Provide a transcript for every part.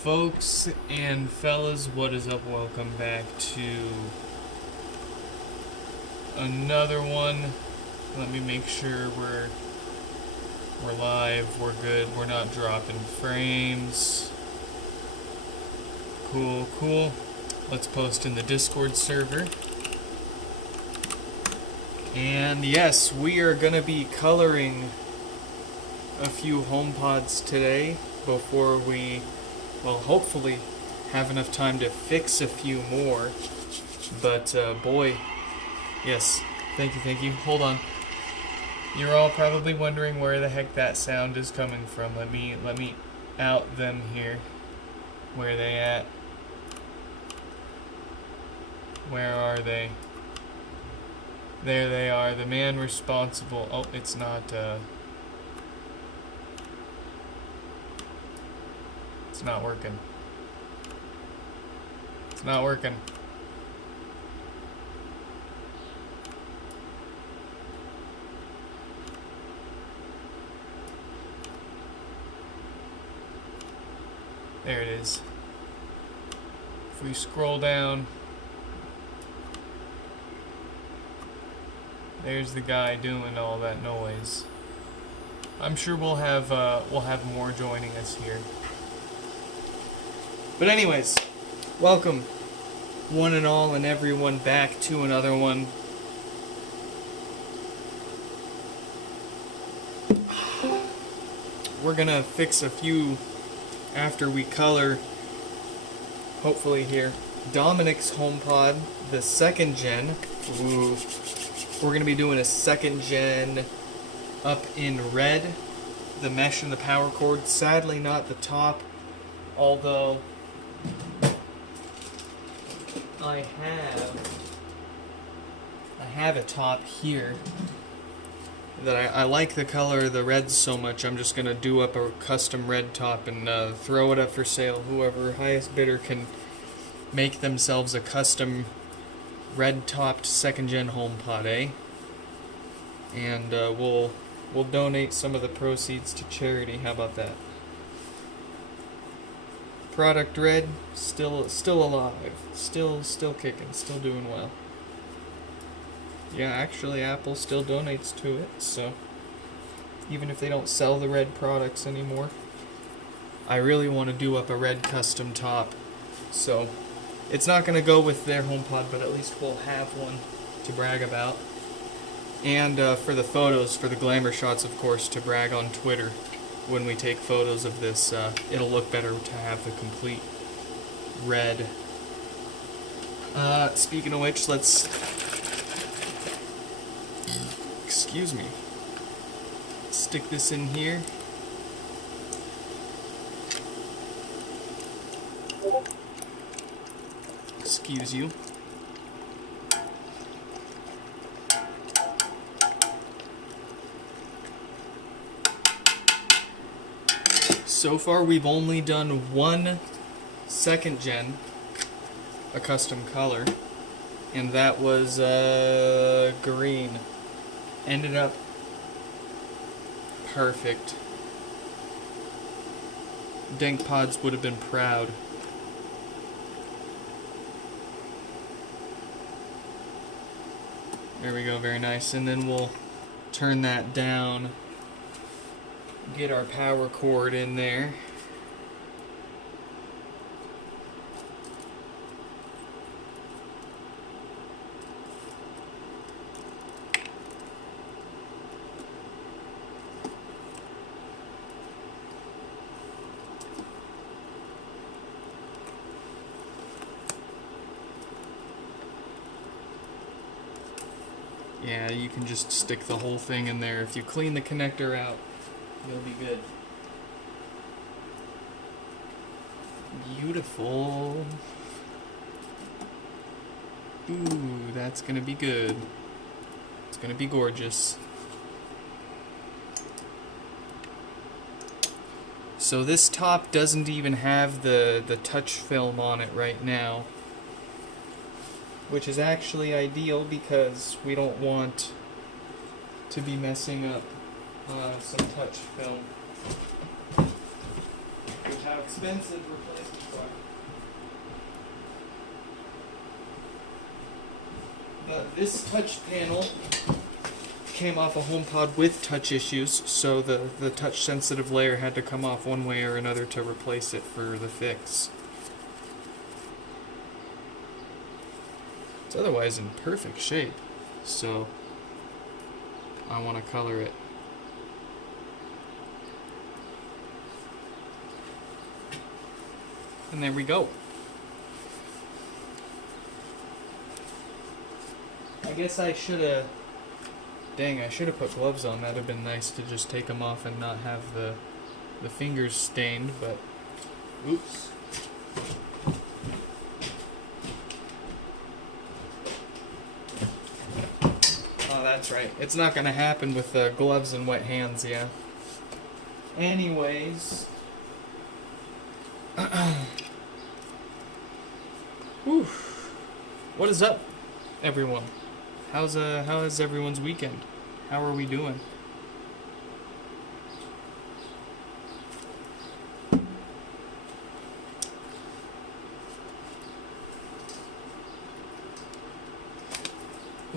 Folks and fellas, what is up? Welcome back to another one. Let me make sure we're live, we're good, we're not dropping frames. Cool. Let's post in the Discord server. And yes, we are gonna be coloring a few HomePods today before we, well, hopefully have enough time to fix a few more. But boy, yes, thank you. Hold on. You're all probably wondering where the heck that sound is coming from. Let me out them here. Where are they at? Where are they? There they are. The man responsible. Oh, it's not. It's not working. It's not working. There it is. If we scroll down, there's the guy doing all that noise. I'm sure we'll have more joining us here. But anyways, welcome one and all and everyone back to another one. We're gonna fix a few after we color, hopefully here, Dominic's HomePod, the second gen. Ooh. We're gonna be doing a second gen up in red, the mesh and the power cord. Sadly not the top, although I have a top here that I like the color of the red so much. I'm just gonna do up a custom red top and throw it up for sale. Whoever highest bidder can make themselves a custom red topped second gen HomePod, eh? And we'll donate some of the proceeds to charity. How about that? Product red, still alive, still kicking, still doing well. Yeah, actually Apple still donates to it, so even if they don't sell the red products anymore, I really want to do up a red custom top. So it's not going to go with their HomePod, but at least we'll have one to brag about. And for the photos, for the glamour shots, of course, to brag on Twitter. When we take photos of this, it'll look better to have the complete red. Speaking of which, let's... Excuse me. Stick this in here. Excuse you. So far we've only done one second gen, a custom color, and that was green. Ended up perfect. DankPods would have been proud. There we go, very nice. And then we'll turn that down, get our power cord in there. Yeah, you can just stick the whole thing in there. If you clean the connector out, you'll be good. Beautiful. Ooh, that's gonna be good. It's gonna be gorgeous. So this top doesn't even have the touch film on it right now, which is actually ideal because we don't want to be messing up some touch film. with how expensive replacements are. This touch panel came off a HomePod with touch issues, so the touch sensitive layer had to come off one way or another to replace it for the fix. It's otherwise in perfect shape, so I want to color it. And there we go. I guess I should have... Dang, I should have put gloves on. That would have been nice to just take them off and not have the fingers stained, but... Oops. Oh, that's right. It's not going to happen with gloves and wet hands, yeah. Anyways... Whew. What is up, everyone? How is everyone's weekend? How are we doing?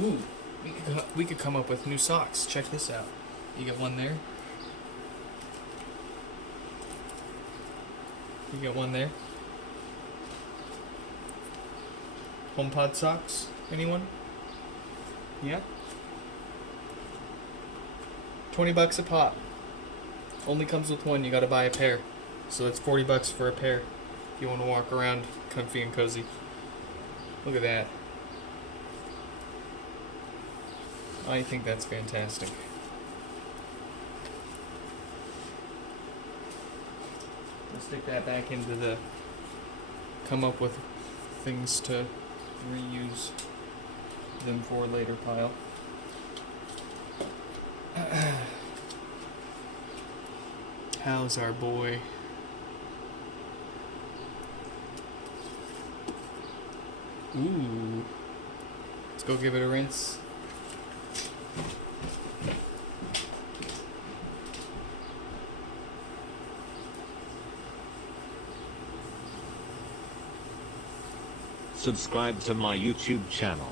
Ooh, we could come up with new socks. Check this out. You get one there. You get one there. HomePod socks? Anyone? Yeah? $20 a pop. Only comes with one, you gotta buy a pair. So that's $40 for a pair. If you wanna walk around comfy and cozy. Look at that. I think that's fantastic. Let's stick that back into the come up with things to reuse them for later pile. How's our boy? Ooh. Let's go give it a rinse. Subscribe to my YouTube channel.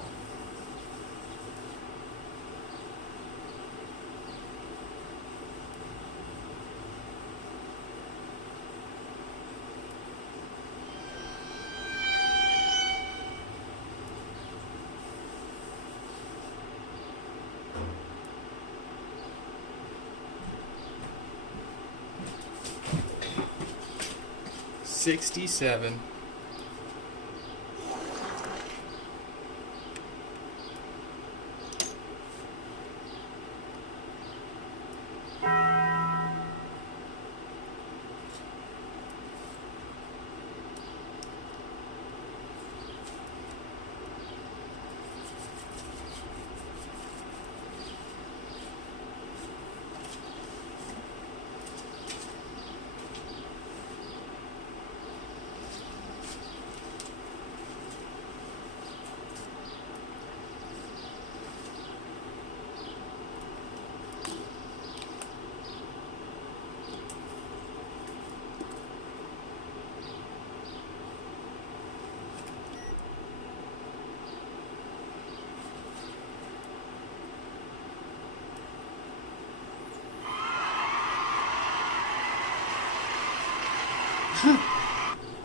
$67.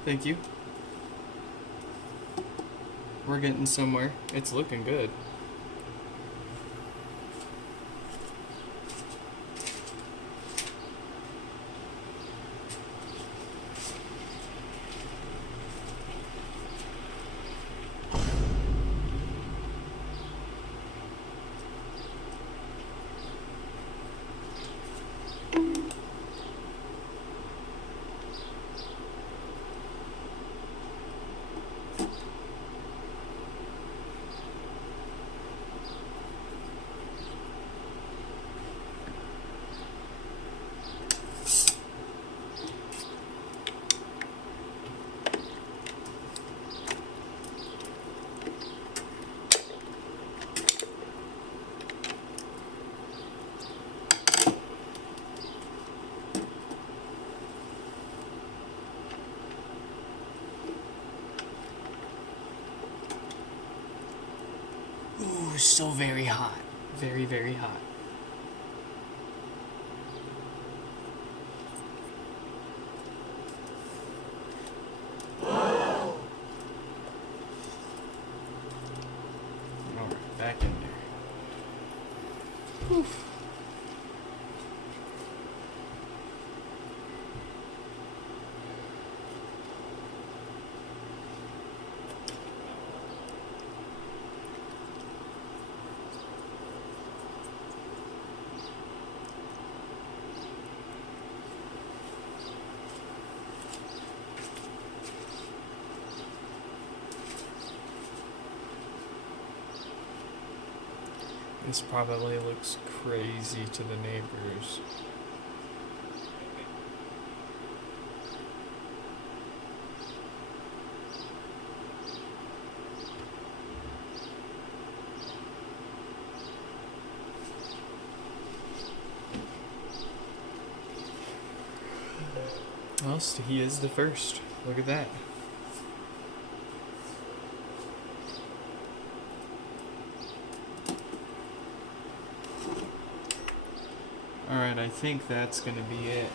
Thank you. We're getting somewhere. It's looking good. was so very hot. Very, very hot. Alright, back in there. Whew. This probably looks crazy to the neighbors. Well, he is the first. Look at that. Alright, I think that's gonna be it.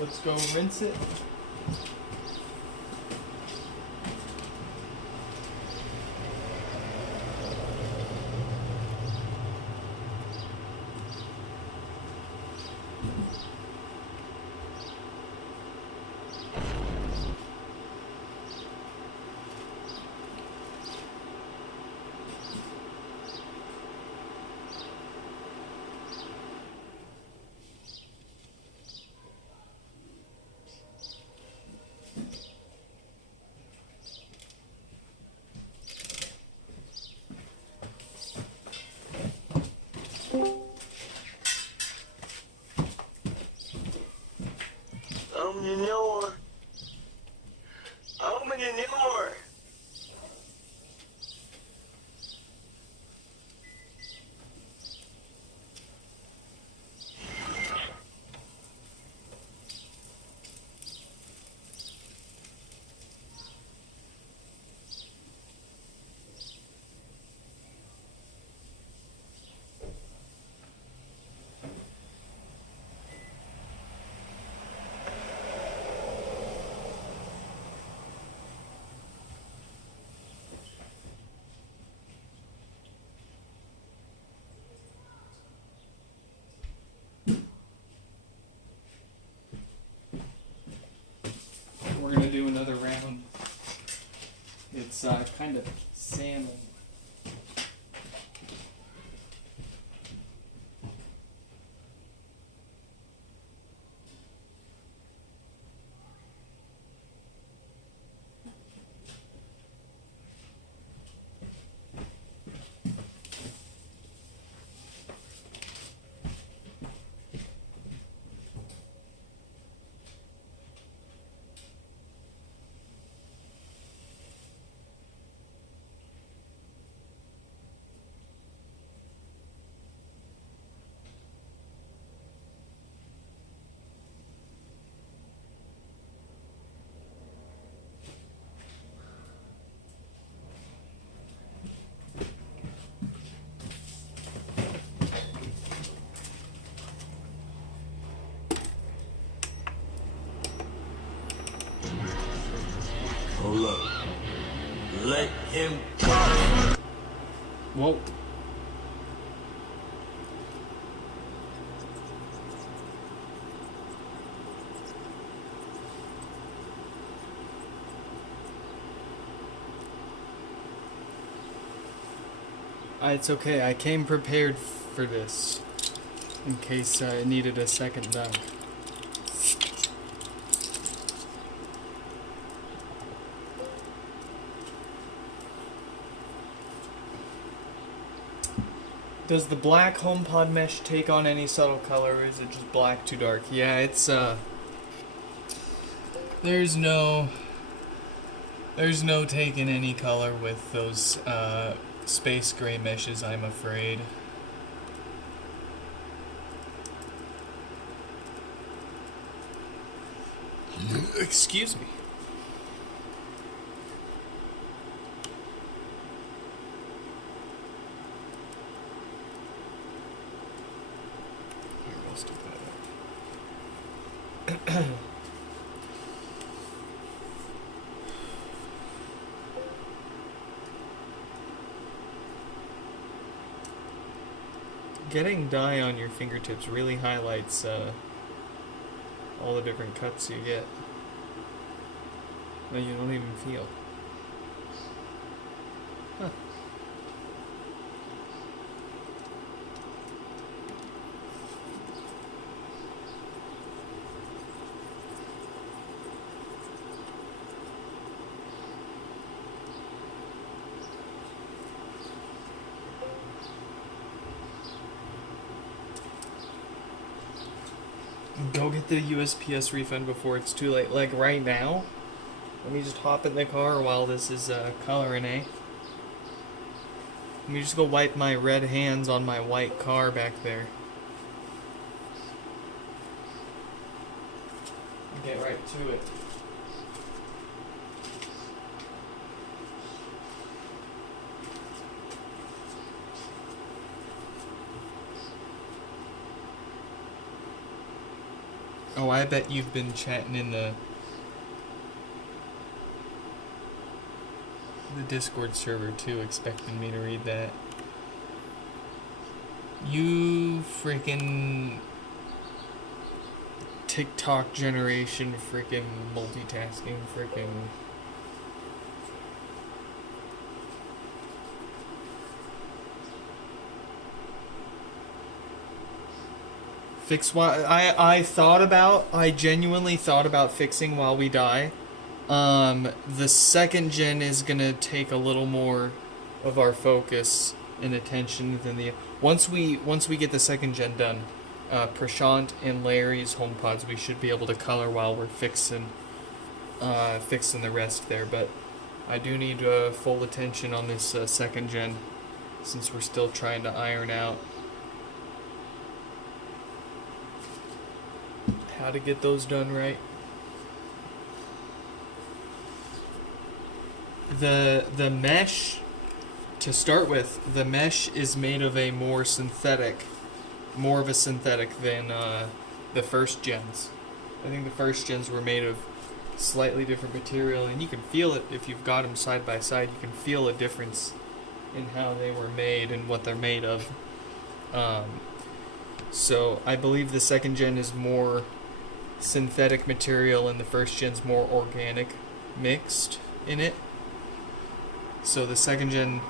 Let's go rinse it. We're gonna do another round. It's kind of salmon. Hold up. Let him go. Whoa. It's okay. I came prepared for this in case I needed a second dunk. Does the black HomePod mesh take on any subtle color, or is it just black too dark? Yeah, it's there's no taking any color with those space gray meshes, I'm afraid. Excuse me. Here, I'll stick that up. Getting dye on your fingertips really highlights all the different cuts you get that you don't even feel. Huh. Go get the USPS refund before it's too late. Like right now, let me just hop in the car while this is coloring, eh? Let me just go wipe my red hands on my white car back there. Get right to it. Oh, I bet you've been chatting in the Discord server too, expecting me to read that. You freaking TikTok generation, freaking multitasking, freaking. Fix what I genuinely thought about fixing While We Die. The second gen is gonna take a little more of our focus and attention than the once we get the second gen done. Prashant and Larry's HomePods, we should be able to color while we're fixing the rest there. But I do need full attention on this second gen, since we're still trying to iron out how to get those done right. The mesh, to start with, the mesh is made of a more of a synthetic than the first gens. I think the first gens were made of slightly different material, and you can feel it if you've got them side by side. You can feel a difference in how they were made and what they're made of. So I believe the second gen is more synthetic material and the first gen's more organic mixed in it. So the second gen,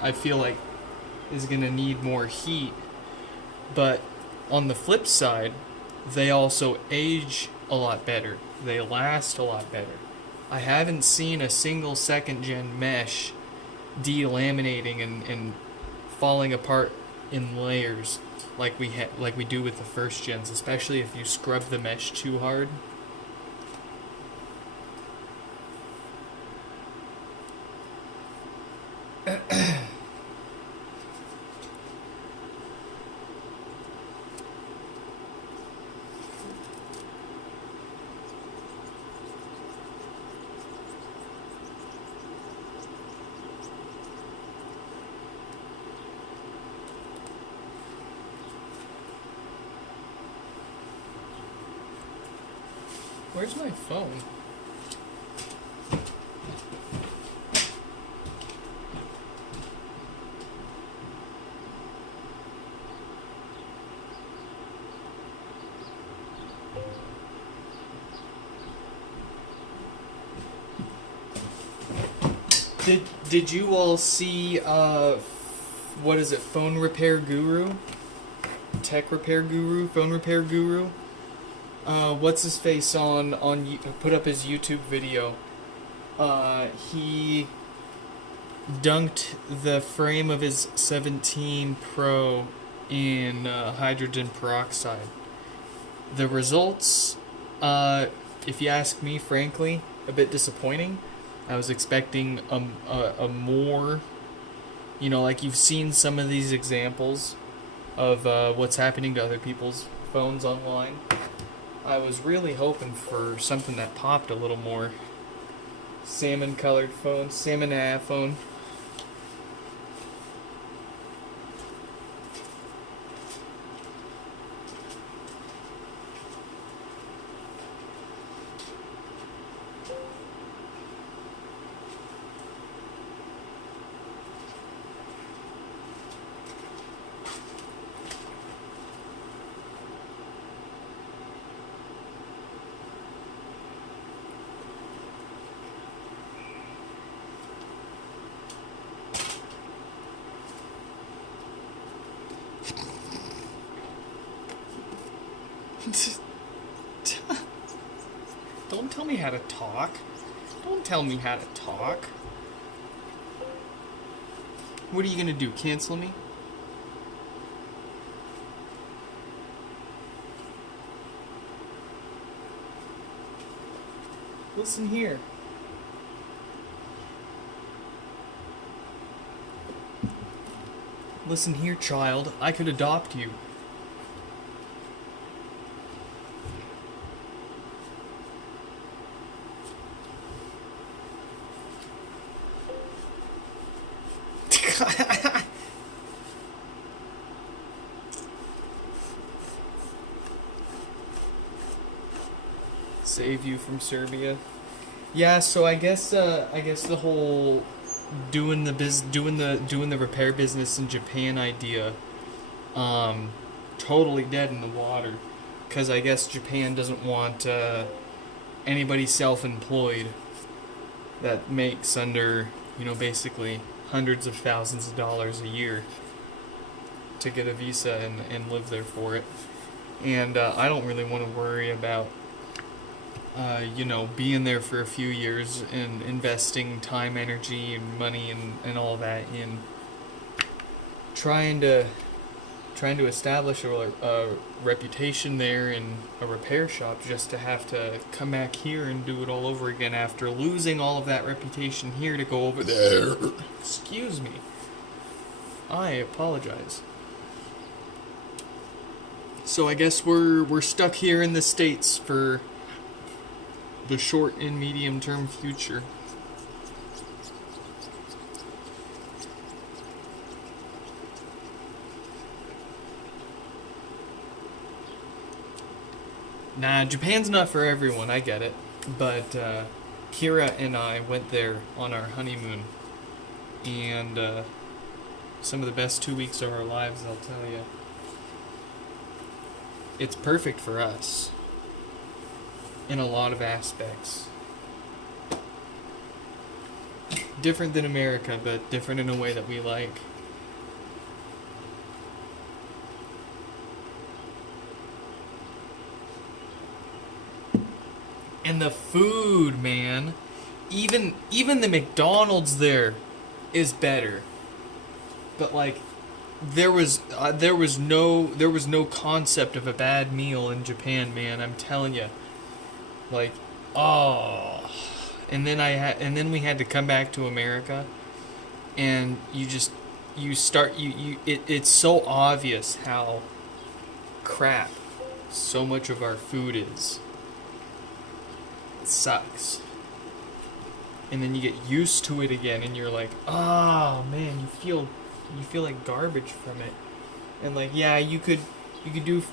I feel like, is going to need more heat. But on the flip side, they also age a lot better. They last a lot better. I haven't seen a single second gen mesh delaminating and falling apart in layers like we do with the first gens, especially if you scrub the mesh too hard. Where's my phone? Did you all see what is it, Phone Repair Guru? Tech Repair Guru? Phone Repair Guru? What's his face put up his YouTube video. He dunked the frame of his 17 Pro in hydrogen peroxide. The results, if you ask me, frankly, a bit disappointing. I was expecting a more, like you've seen some of these examples of what's happening to other people's phones online. I was really hoping for something that popped a little more. Salmon colored phone, salmon phone. Don't tell me how to talk. Don't tell me how to talk. What are you gonna do? Cancel me? Listen here. Listen here, child. I could adopt you. Save you from Serbia. Yeah, so I guess the whole doing the repair business in Japan idea totally dead in the water, cuz I guess Japan doesn't want anybody self-employed that makes under, basically hundreds of thousands of dollars a year to get a visa and live there for it. And I don't really want to worry about being there for a few years and investing time, energy, and money and all that in trying to establish a reputation there in a repair shop, just to have to come back here and do it all over again after losing all of that reputation here to go over there. Excuse me. I apologize. So I guess we're stuck here in the States for the short and medium term future. Nah, Japan's not for everyone, I get it. But Kira and I went there on our honeymoon, and some of the best 2 weeks of our lives, I'll tell you. It's perfect for us in a lot of aspects. Different than America, but different in a way that we like. And the food, man. Even the McDonald's there is better. But like there was no concept of a bad meal in Japan, man. I'm telling you. Like, oh, and then we had to come back to America, and it's so obvious how crap so much of our food is. It sucks. And then you get used to it again, and you're like, oh man, you feel like garbage from it. And like, yeah, you could do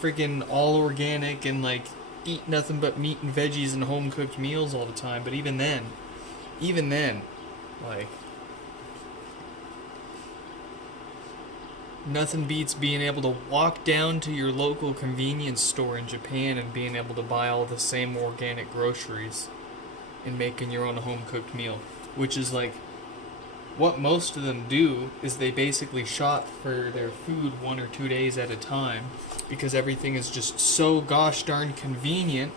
freaking all organic and like eat nothing but meat and veggies and home cooked meals all the time, but even then, like, nothing beats being able to walk down to your local convenience store in Japan and being able to buy all the same organic groceries and making your own home cooked meal, which is like what most of them do. Is they basically shop for their food 1 or 2 days at a time, because everything is just so gosh darn convenient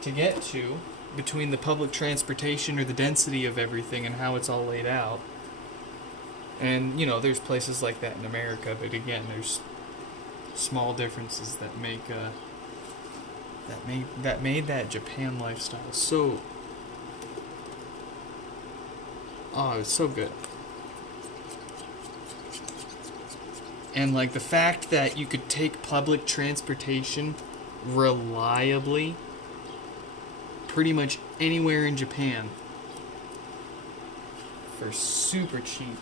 to get to between the public transportation or the density of everything and how it's all laid out. And you know, there's places like that in America, but again, there's small differences that made that Japan lifestyle so. Oh, it's so good. And like the fact that you could take public transportation reliably pretty much anywhere in Japan for super cheap,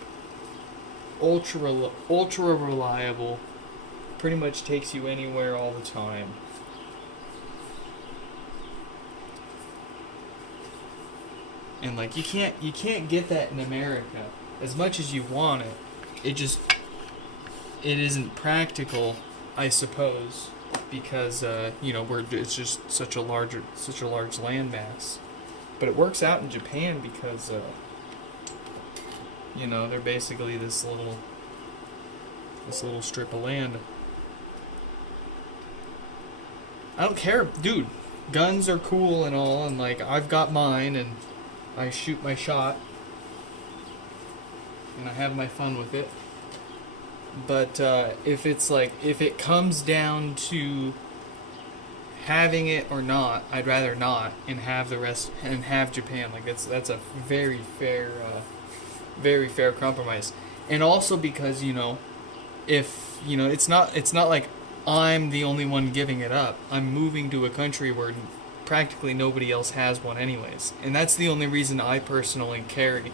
ultra reliable, pretty much takes you anywhere all the time. And like you can't get that in America as much as you want it. It isn't practical, I suppose, because you know, it's just such a large landmass. But it works out in Japan because you know, they're basically this little strip of land. I don't care, dude. Guns are cool and all, and like I've got mine, and I shoot my shot, and I have my fun with it. But if it comes down to having it or not, I'd rather not, and have the rest, and have Japan. Like that's a very fair compromise. And also because, you know, if you know, it's not like I'm the only one giving it up. I'm moving to a country where practically nobody else has one anyways, and that's the only reason I personally carry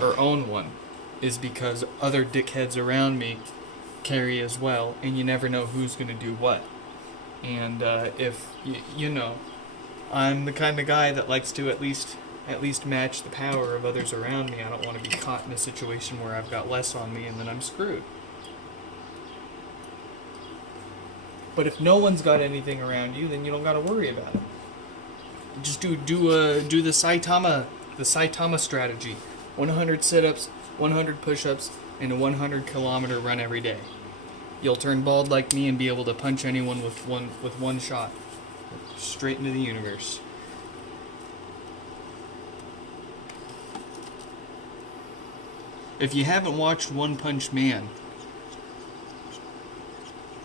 or own one, is because other dickheads around me carry as well, and you never know who's going to do what. And if you know, I'm the kind of guy that likes to at least match the power of others around me. I don't want to be caught in a situation where I've got less on me and then I'm screwed. But if no one's got anything around you, then you don't got to worry about it. Just do the Saitama strategy: 100 sit-ups, 100 push-ups, and a 100-kilometer run every day. You'll turn bald like me and be able to punch anyone with one shot, straight into the universe. If you haven't watched One Punch Man,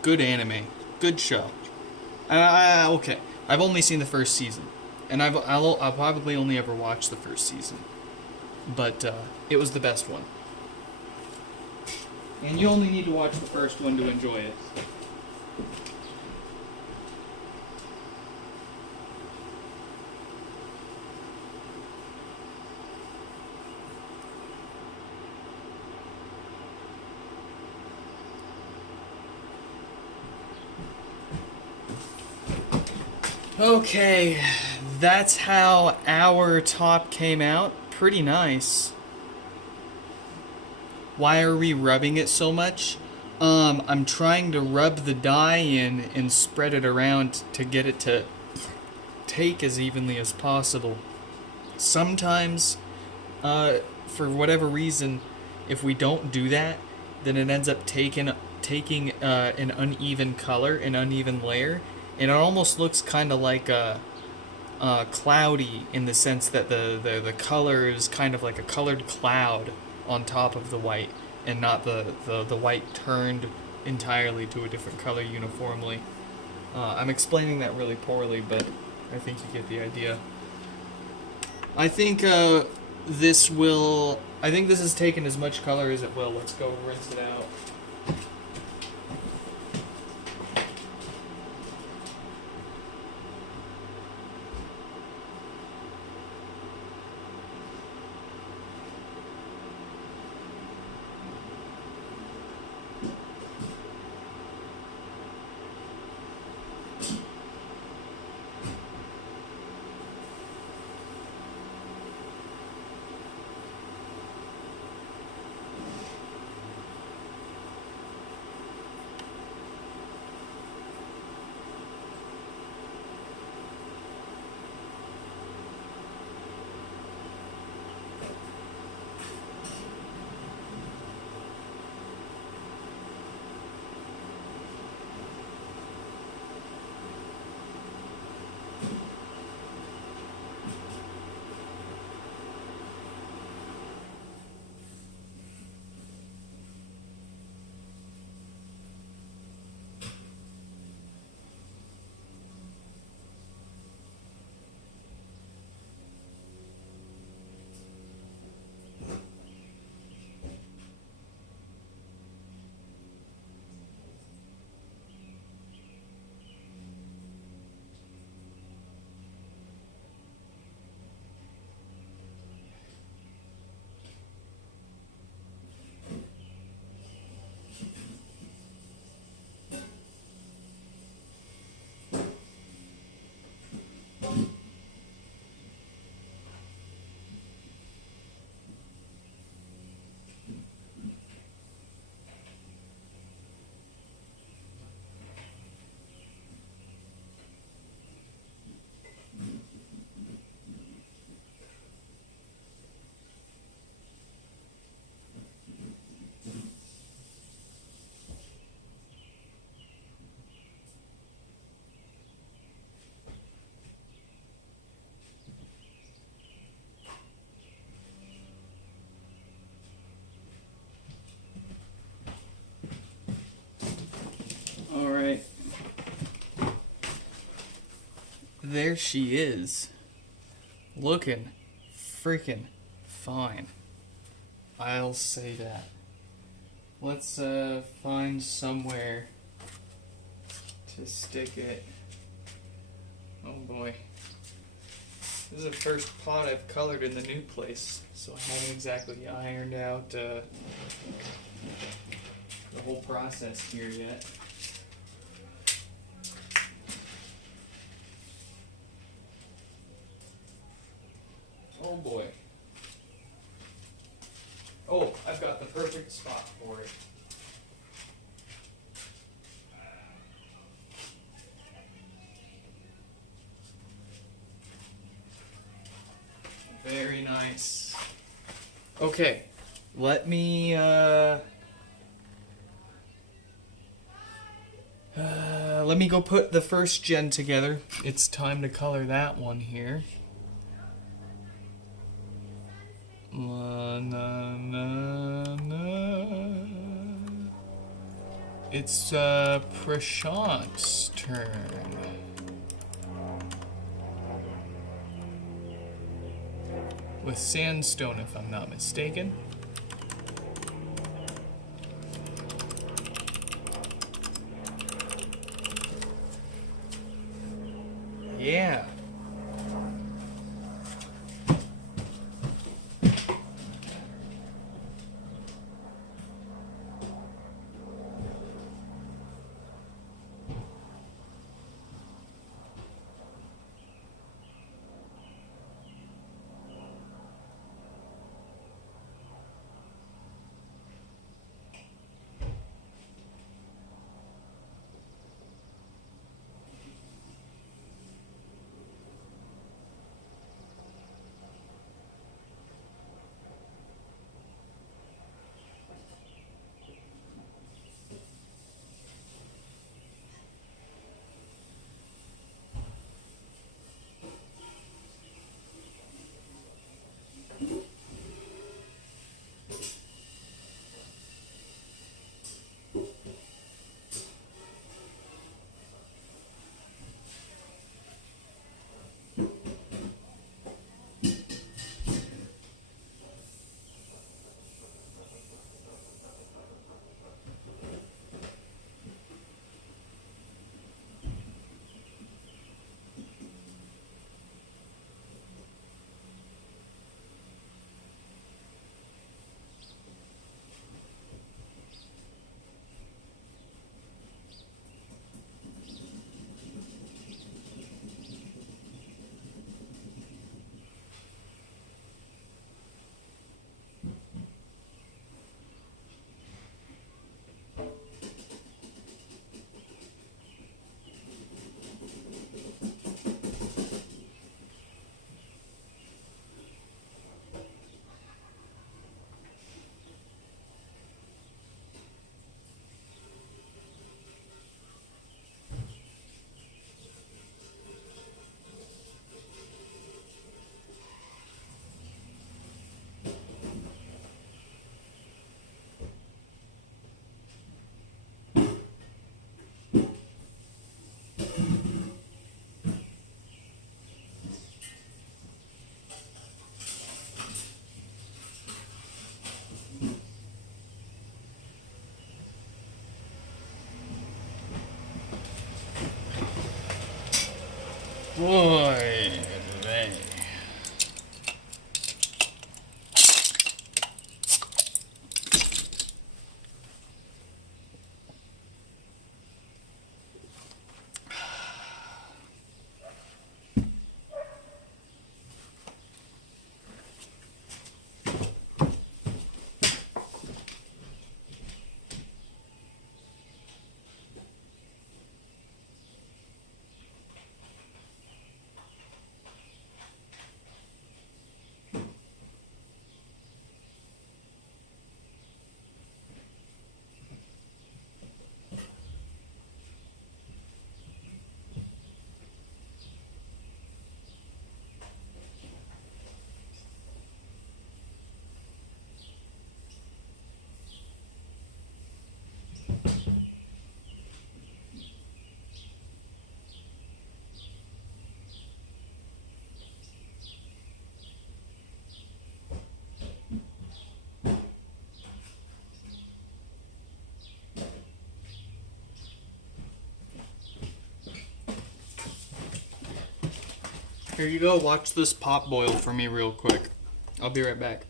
good anime, good show. Okay, I've only seen the first season, and I'll probably only ever watch the first season, but it was the best one. And you only need to watch the first one to enjoy it. Okay, that's how our top came out. Pretty nice. Why are we rubbing it so much? I'm trying to rub the dye in and spread it around to get it to take as evenly as possible. Sometimes, for whatever reason, if we don't do that, then it ends up taking an uneven color, an uneven layer, and it almost looks kind of like cloudy, in the sense that the color is kind of like a colored cloud on top of the white, and not the white turned entirely to a different color uniformly. I'm explaining that really poorly, but I think you get the idea. I think this has taken as much color as it will. Let's go rinse it out. there she is. Looking freaking fine. I'll say that. Let's find somewhere to stick it. Oh boy. This is the first pot I've colored in the new place, so I haven't exactly ironed out the whole process here yet. Oh boy. Oh, I've got the perfect spot for it. Very nice. Okay, let me go put the first gen together. It's time to color that one here. La, na, na, na. It's Prashant's turn. With sandstone, if I'm not mistaken. Yeah. Boy, they. Here you go, watch this pot boil for me real quick. I'll be right back.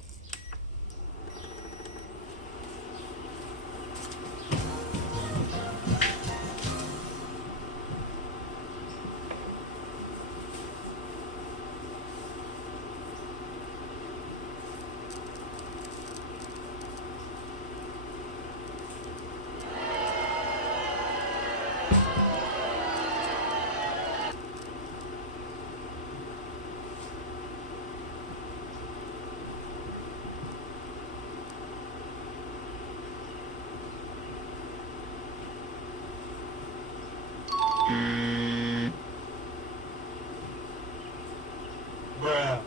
Bruh.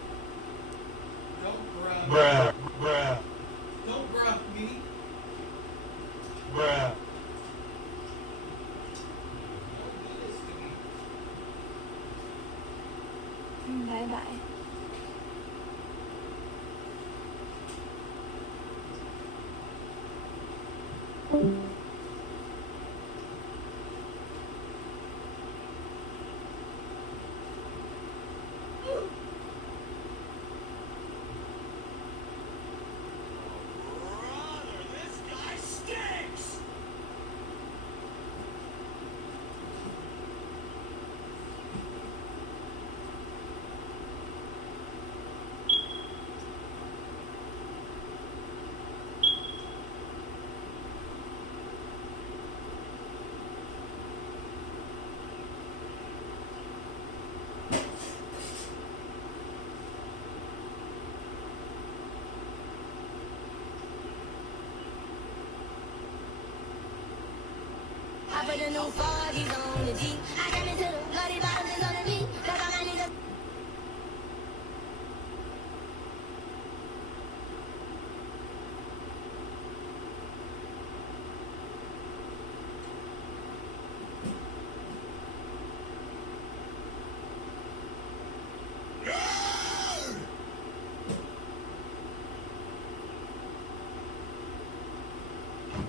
Don't Bruh. Bruh. Don't gruff me. Bruh. Don't do this to me. Bye bye. Brother, this guy stinks! I put the new 40s on the G. I came into the bloody bottoms is on the knee. Cause all my niggas.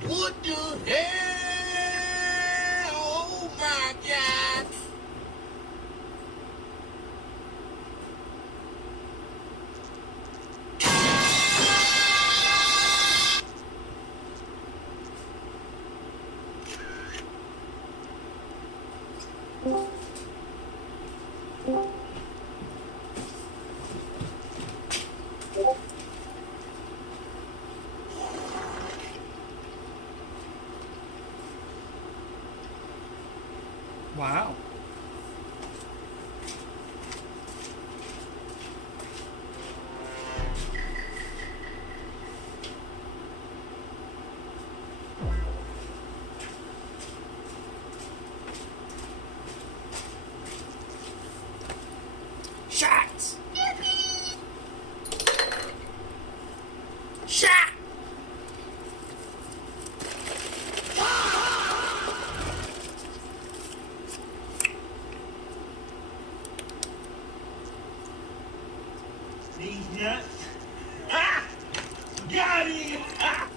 What the hell? Oh my God! Wow. Shots! Shot! These nuts. Ah! Got him! Ah!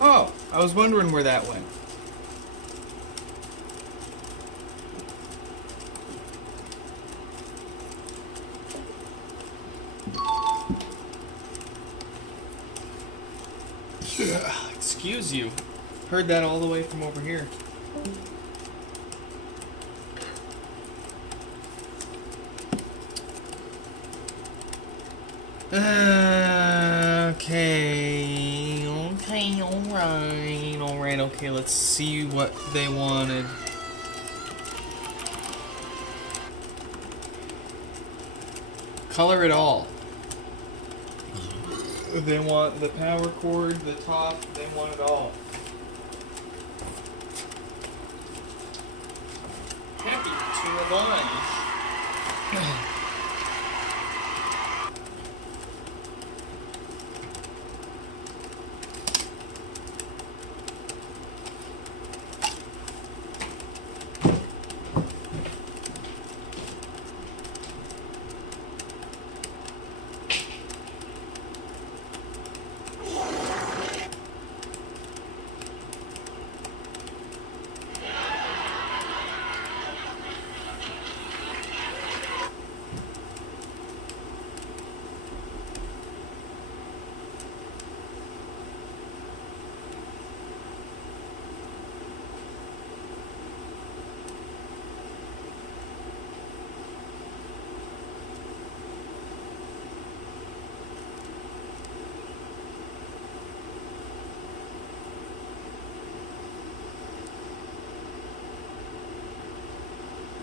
Oh, I was wondering where that went. Excuse you. Heard that all the way from over here. Okay, alright, okay, let's see what they wanted. Color it all. They want the power cord, the top, they want it all. Happy to oblige.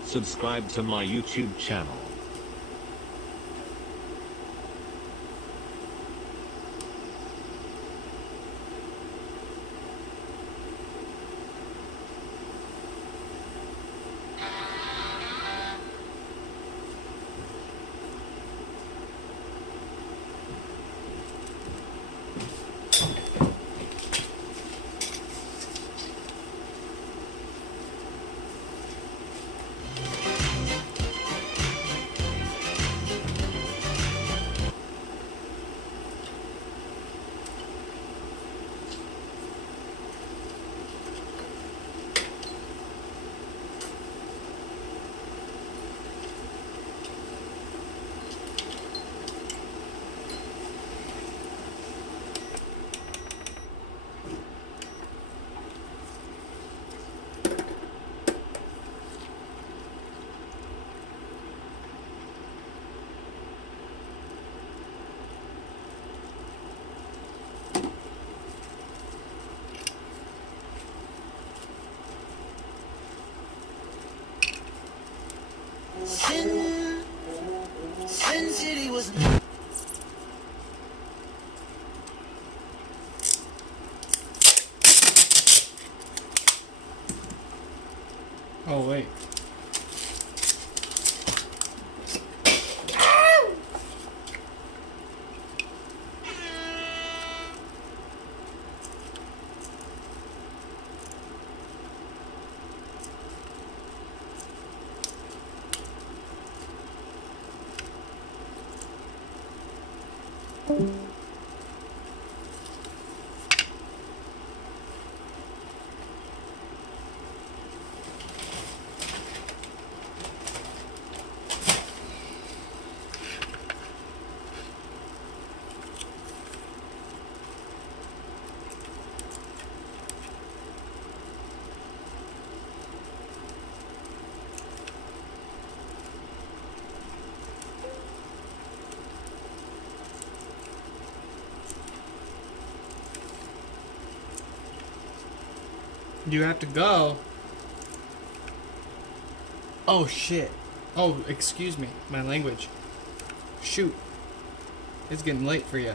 Subscribe to my YouTube channel. Sin City was. Oh, wait. You have to go. Oh, shit. Oh, excuse me. My language. Shoot. It's getting late for you.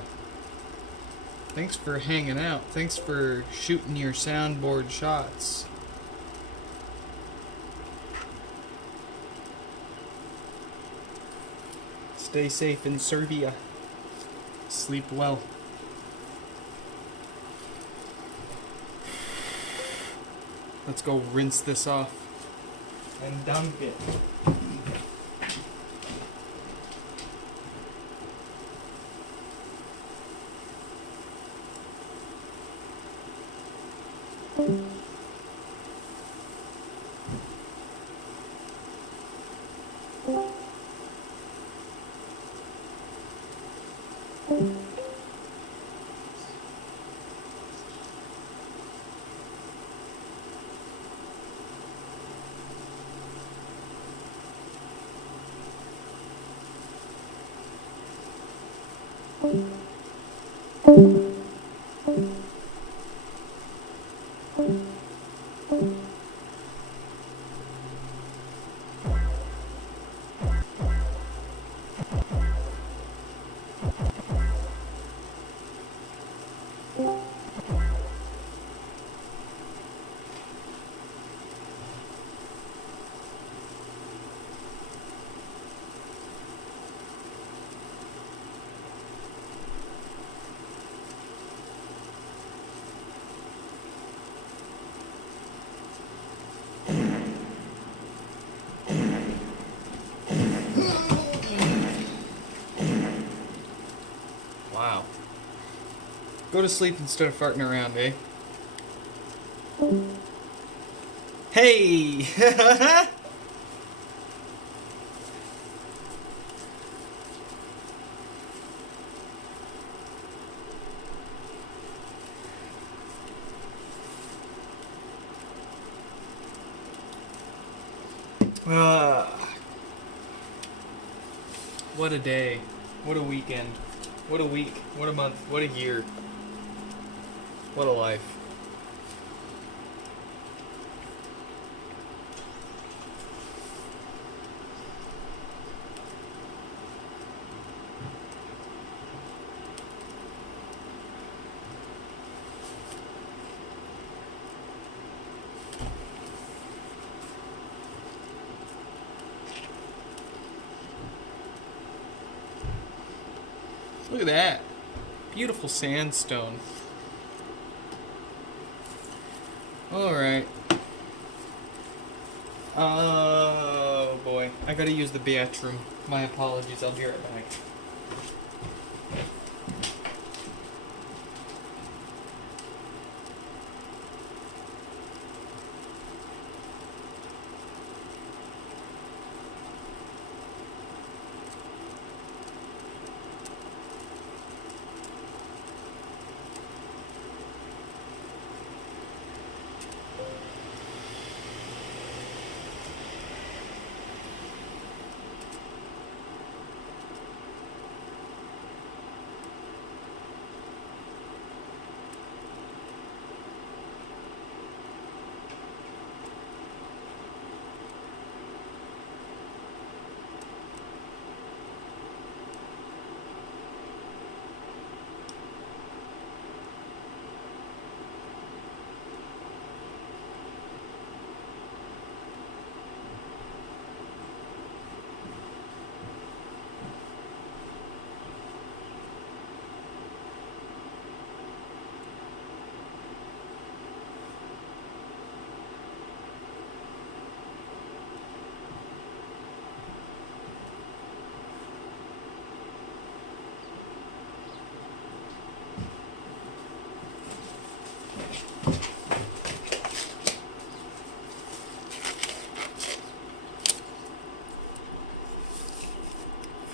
Thanks for hanging out. Thanks for shooting your soundboard shots. Stay safe in Serbia. Sleep well. Let's go rinse this off and dunk it. Wow. Go to sleep instead of farting around, eh? Hey! What a day. What a weekend. What a week. What a month. What a year. What a life. Look at that. Beautiful sandstone. Alright. Oh boy. I gotta use the bathroom. My apologies, I'll be right back.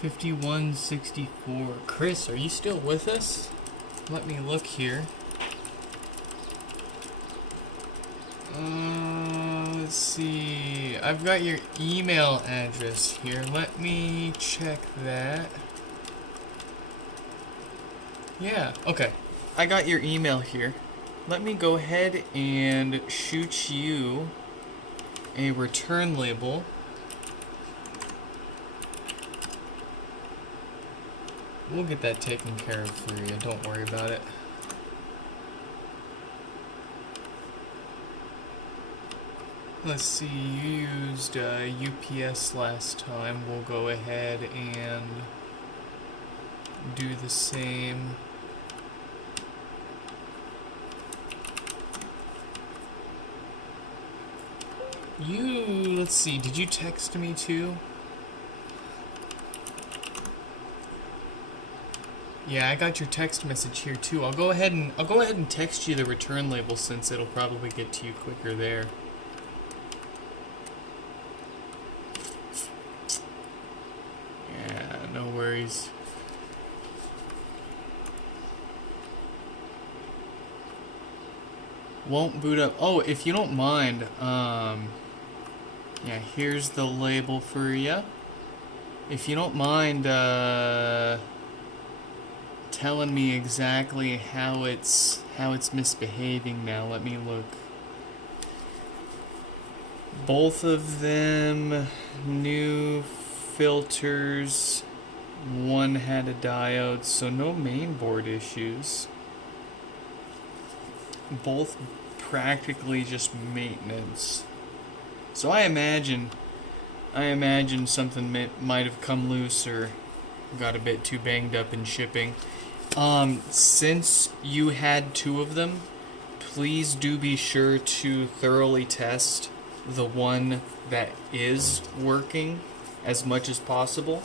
$51.64. Chris, are you still with us? Let me look here. Let's see. I've got your email address here. Let me check that. Yeah, okay. I got your email here. Let me go ahead and shoot you a return label. We'll get that taken care of for you. Don't worry about it. Let's see, you used UPS last time. We'll go ahead and do the same. Let's see, did you text me too? Yeah, I got your text message here too. I'll go ahead and text you the return label since it'll probably get to you quicker there. Yeah, no worries. Won't boot up. Oh, if you don't mind, yeah, here's the label for you. If you don't mind, telling me exactly how it's misbehaving now. Let me look. Both of them new filters. One had a diode, so no mainboard issues. Both practically just maintenance. So I imagine something might have come loose or got a bit too banged up in shipping. Since you had two of them, please do be sure to thoroughly test the one that is working as much as possible.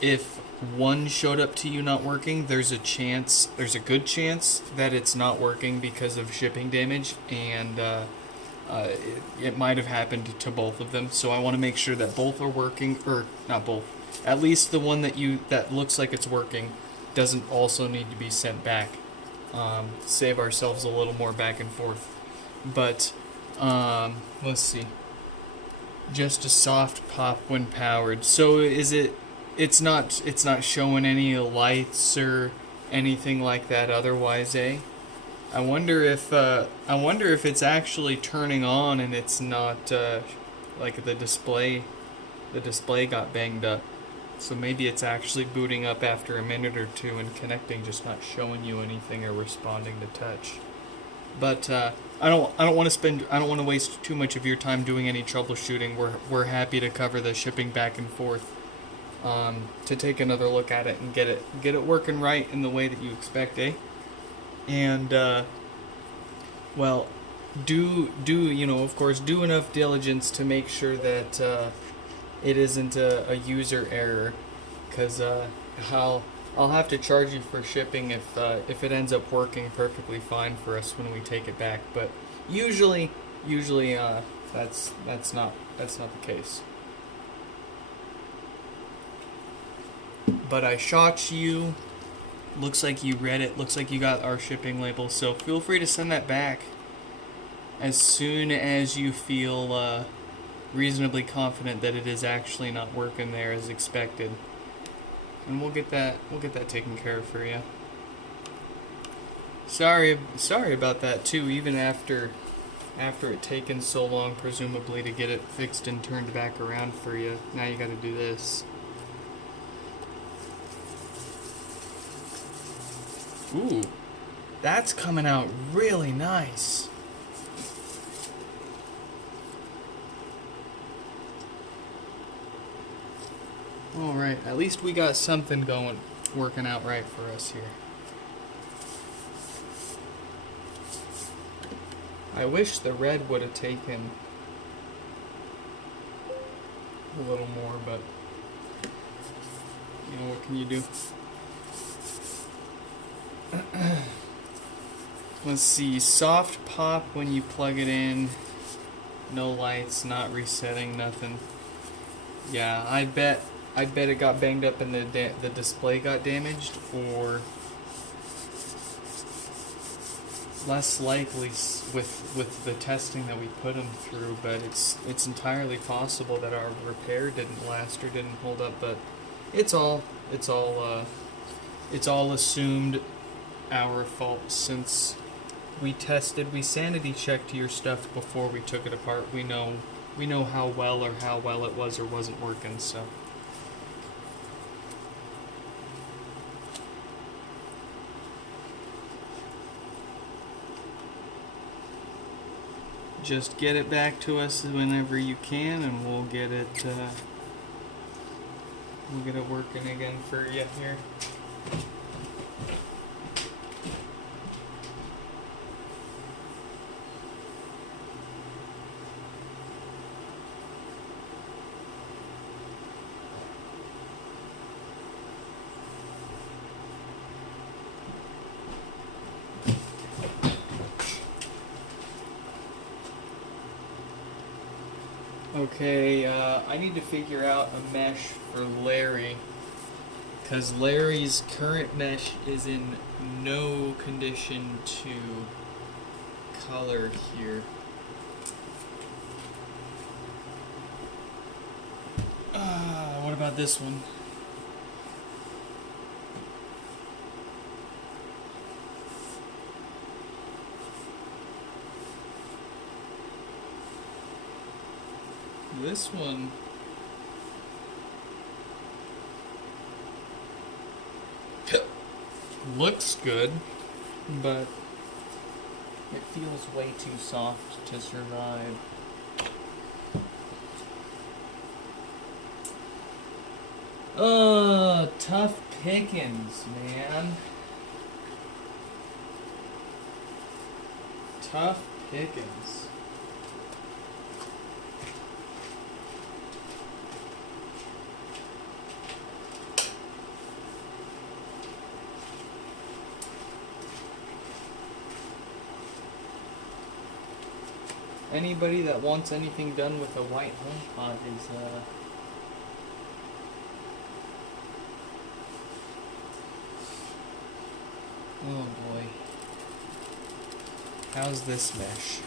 If one showed up to you not working, there's a good chance that it's not working because of shipping damage, and it might have happened to both of them. So I want to make sure that both are working, or not both. At least the one that looks like it's working doesn't also need to be sent back. Save ourselves a little more back and forth. But let's see. Just a soft pop when powered. So is it? It's not showing any lights or anything like that otherwise, eh? I wonder if it's actually turning on and it's not like the display got banged up. So maybe it's actually booting up after a minute or two and connecting, just not showing you anything or responding to touch. But I don't want to waste too much of your time doing any troubleshooting. We're happy to cover the shipping back and forth. to take another look at it and get it working right in the way that you expect, eh? And well, do of course, do enough diligence to make sure that it isn't a user error, because I'll have to charge you for shipping if it ends up working perfectly fine for us when we take it back. But usually that's not the case. But I shot you. Looks like you read it. Looks like you got our shipping label. So feel free to send that back as soon as you feel reasonably confident that it is actually not working there as expected. And we'll get that taken care of for you. Sorry about that too. Even after it taken so long, presumably, to get it fixed and turned back around for you. Now you got to do this. Ooh, that's coming out really nice. Alright, at least we got something working out right for us here. I wish the red would have taken a little more, but what can you do? Let's see, soft pop when you plug it in, no lights, not resetting, nothing. Yeah, I bet it got banged up and the display got damaged, or less likely with the testing that we put them through. But it's entirely possible that our repair didn't last or didn't hold up. But it's all assumed our fault, since we sanity checked your stuff before we took it apart. We know how well it was or wasn't working, so. Just get it back to us whenever you can, and we'll get it working again for you here. Okay, I need to figure out a mesh for Larry, because Larry's current mesh is in no condition to color here. What about this one? This one looks good, but it feels way too soft to survive. Tough pickings, man. Tough pickings. Anybody that wants anything done with a white HomePod is, oh boy. How's this mesh?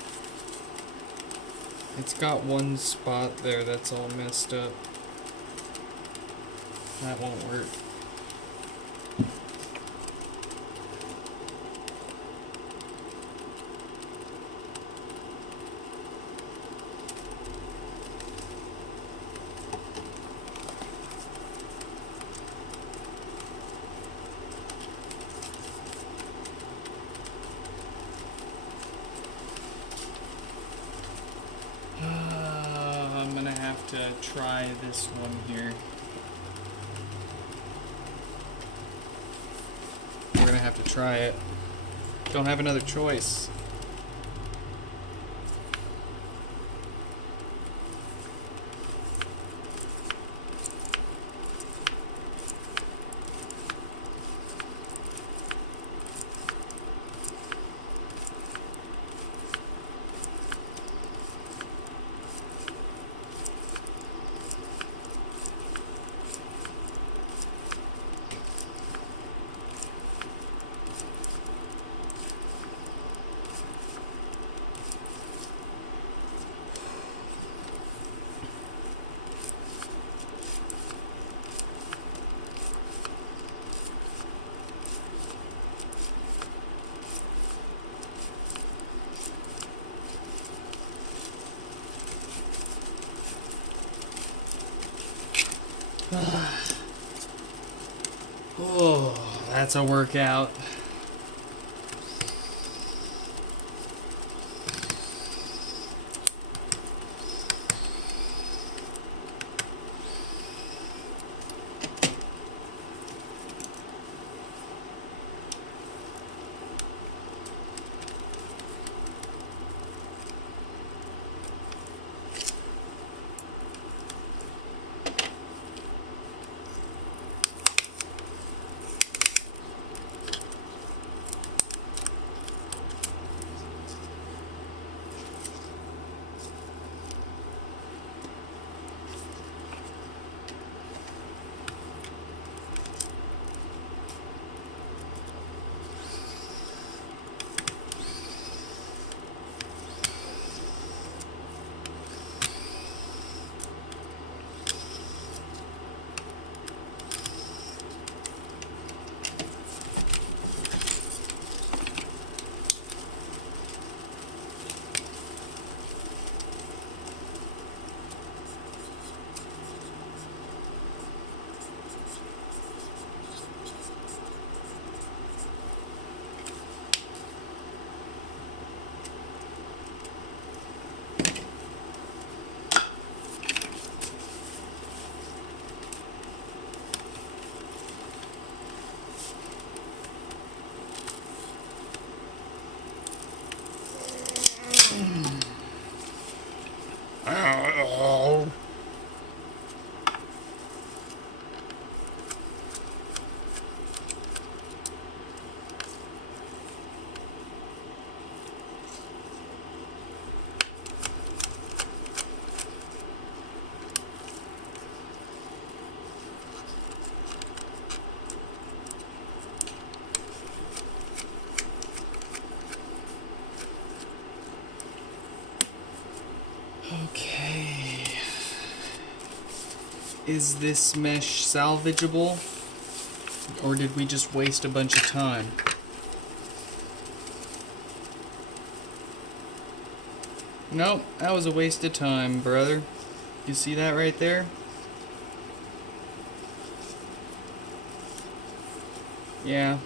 It's got one spot there that's all messed up. That won't work. I'm gonna have to try this one here. have to try it. Don't have another choice. Oh, that's a workout. Okay. Is this mesh salvageable? Or did we just waste a bunch of time? Nope, that was a waste of time, brother. You see that right there? Yeah.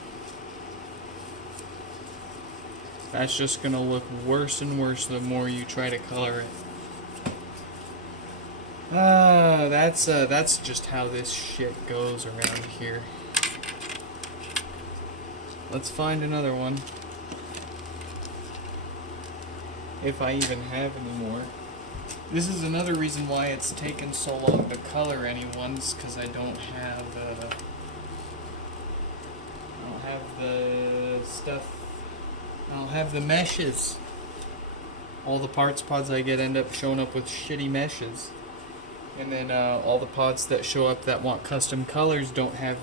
That's just gonna look worse and worse the more you try to color it. That's just how this shit goes around here. Let's find another one. If I even have any more. This is another reason why it's taken so long to color anyone's, because I don't have the stuff. I don't have the meshes. All the parts pods I get end up showing up with shitty meshes. And then all the pods that show up that want custom colors don't have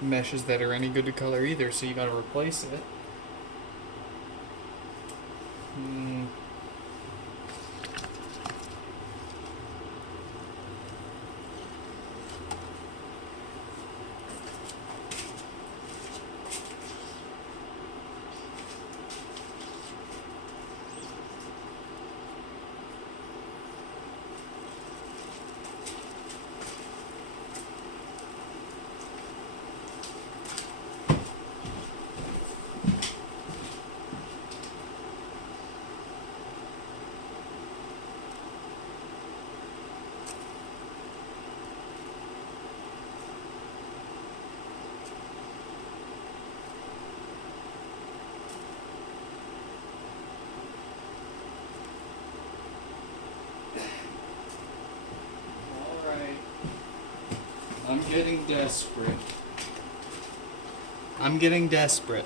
meshes that are any good to color either, so you gotta replace it. I'm getting desperate. I'm getting desperate.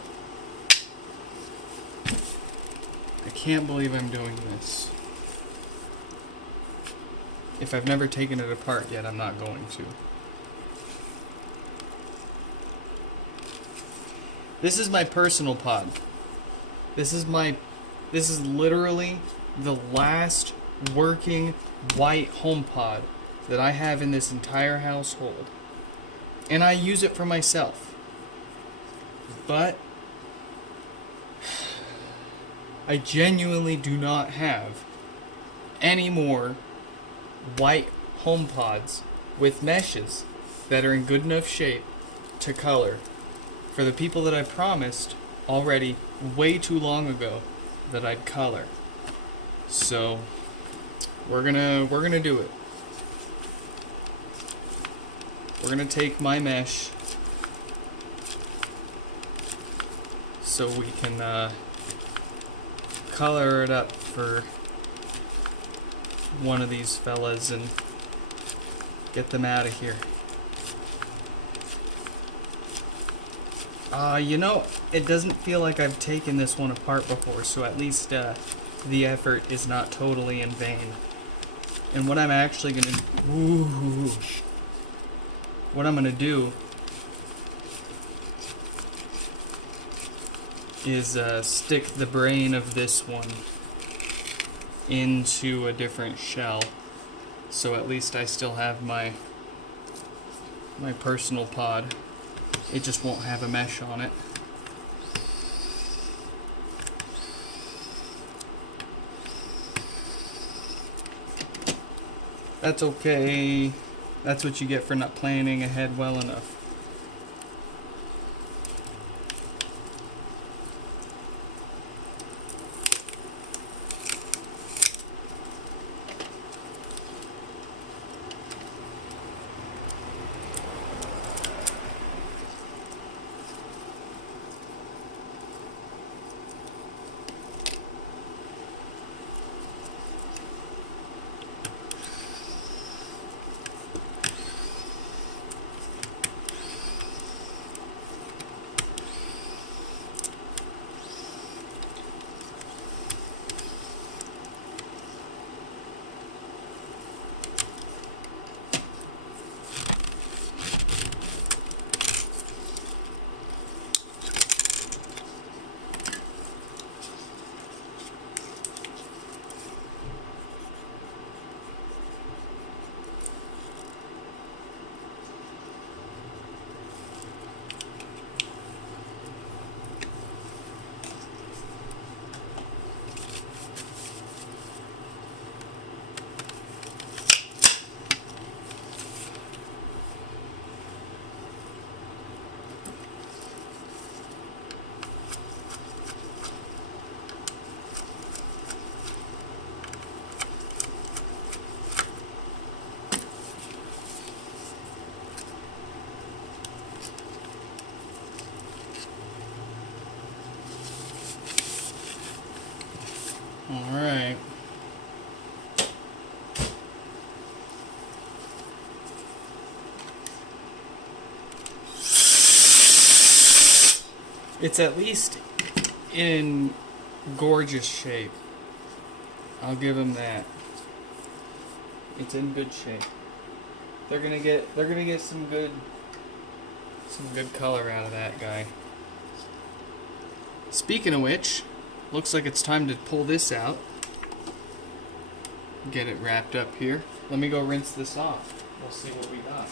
I can't believe I'm doing this. If I've never taken it apart yet, I'm not going to. This is my personal pod. This is literally the last working white HomePod that I have in this entire household. And I use it for myself. But I genuinely do not have any more white HomePods with meshes that are in good enough shape to color for the people that I promised already way too long ago that I'd color. So we're gonna do it. We're gonna take my mesh so we can color it up for one of these fellas and get them out of here. You know, it doesn't feel like I've taken this one apart before, so at least the effort is not totally in vain. And what I'm actually gonna do is stick the brain of this one into a different shell, so at least I still have my personal pod. It just won't have a mesh on it. That's okay. That's what you get for not planning ahead well enough. Alright. It's at least in gorgeous shape. I'll give them that. It's in good shape. They're gonna get some good color out of that guy. Speaking of which, looks like it's time to pull this out. Get it wrapped up here. Let me go rinse this off. We'll see what we got.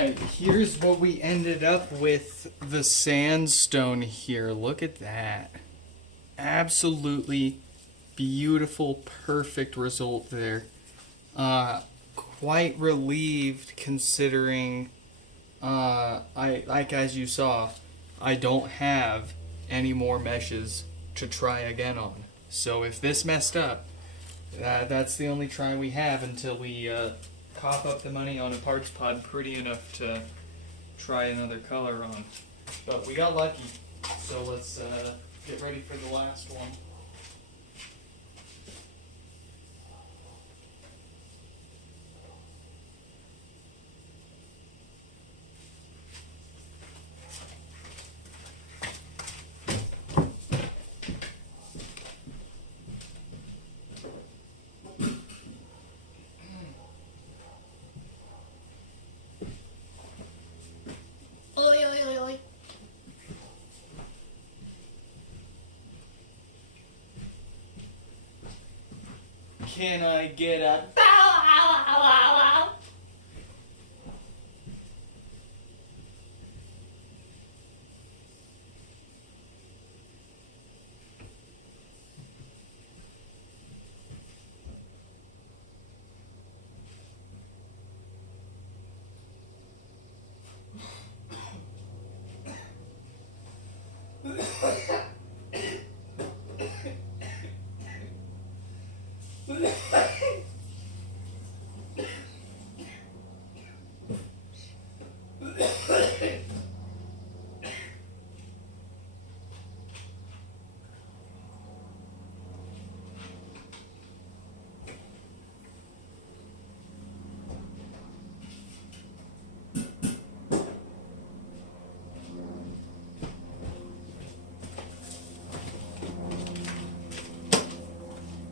Alright, here's what we ended up with the sandstone here. Look at that. Absolutely beautiful, perfect result there. Quite relieved considering, as you saw, I don't have any more meshes to try again on. So if this messed up, that's the only try we have until we cough up the money on a parts pod pretty enough to try another color on. But we got lucky, so let's get ready for the last one. Oi, oi, oi, oi. Can I get a... Bow, ow, ow, ow, ow.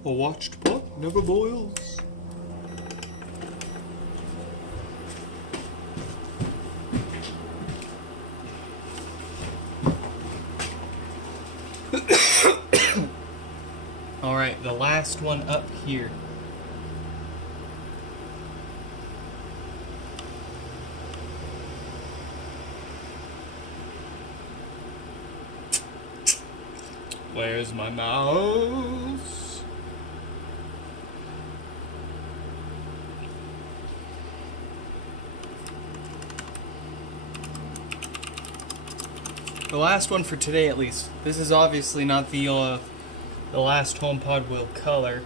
A watched pot never boils. Alright, the last one up here. Where's my mouse? The last one for today, at least. This is obviously not the last HomePod will color.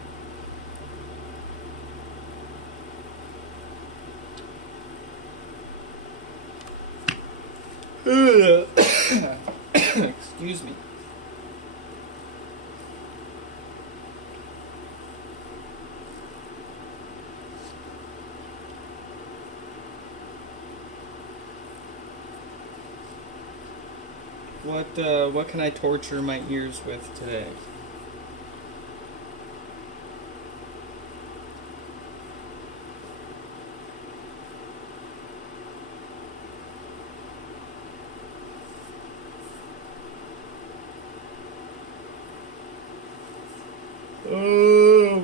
Excuse me. What can I torture my ears with today? Oh.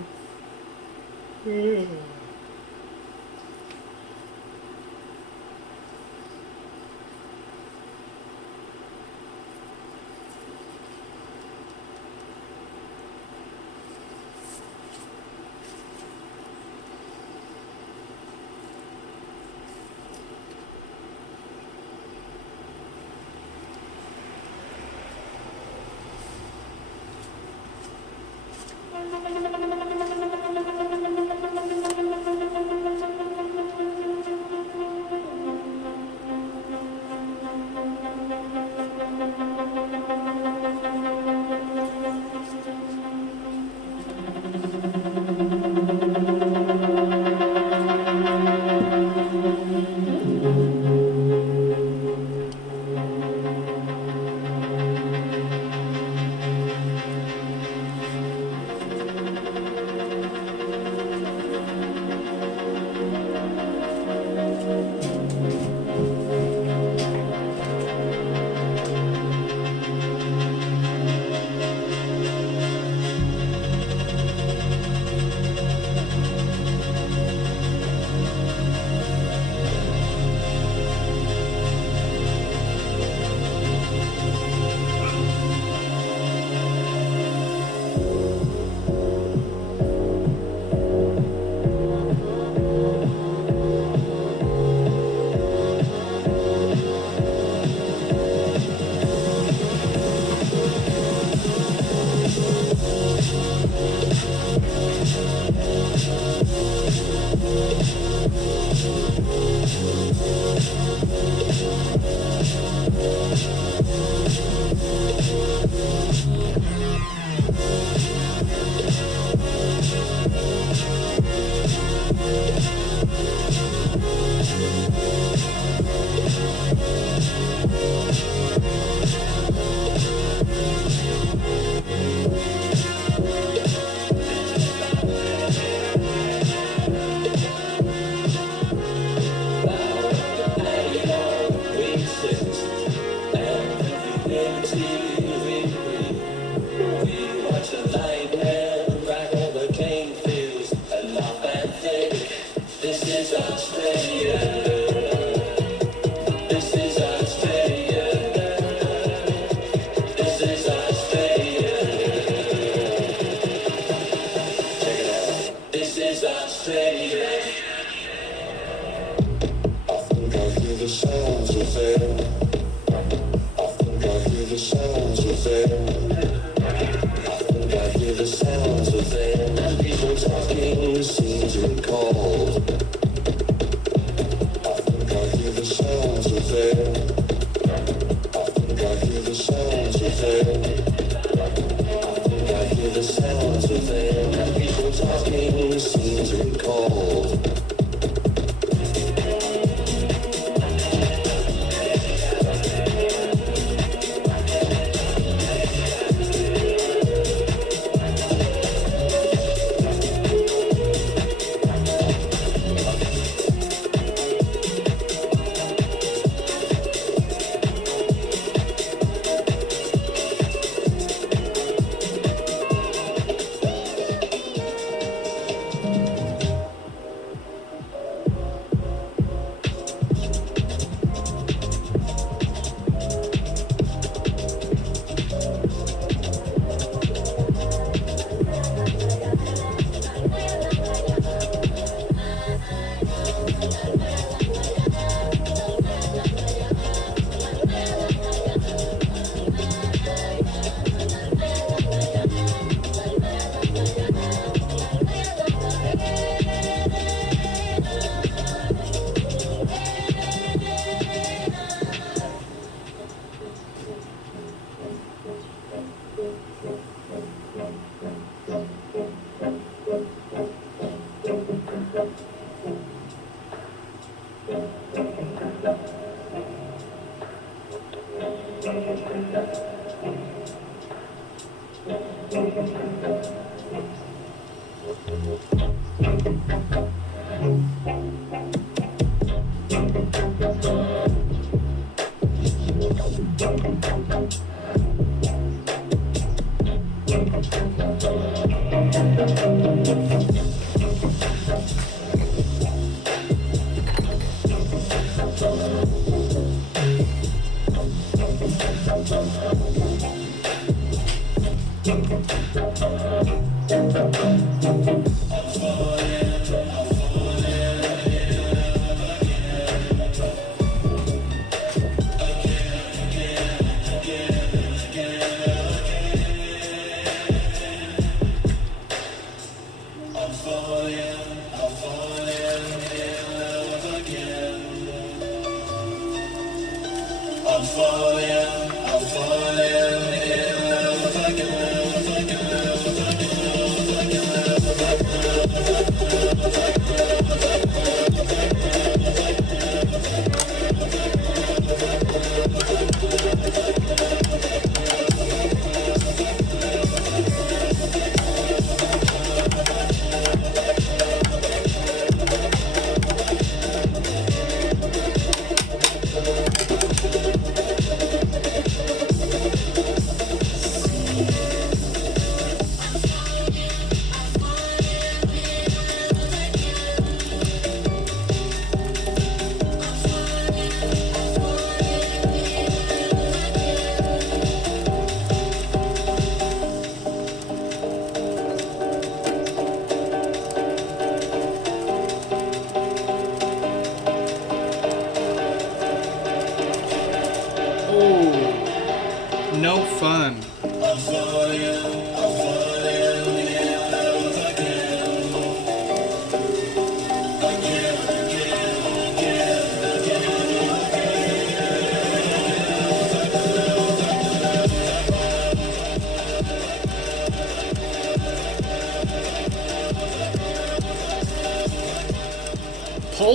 No fun.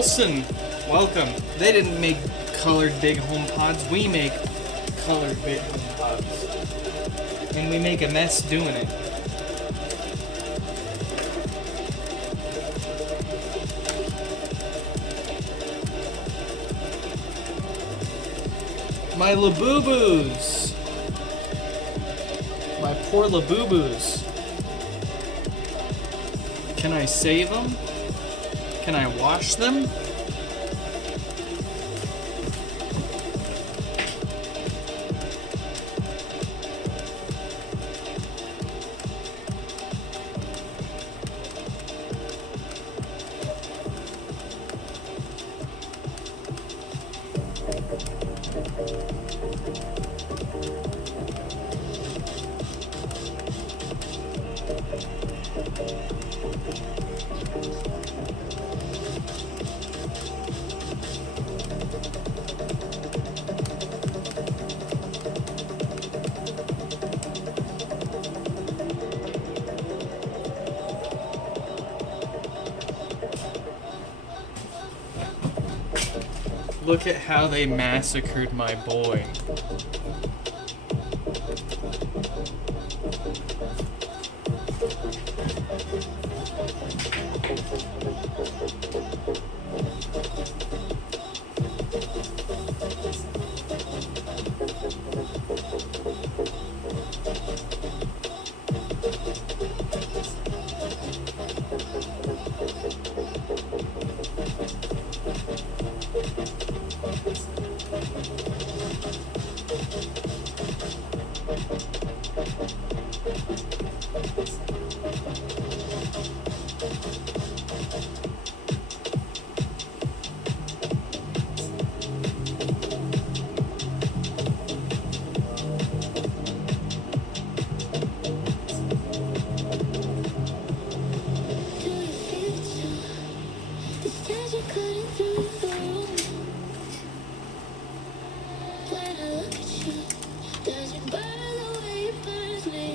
Olson, welcome. They didn't make colored big HomePods. We make colored big HomePods. And we make a mess doing it. My Labubu's. My poor Labubu's. Can I save them? Can I wash them? Look at how they massacred my boy.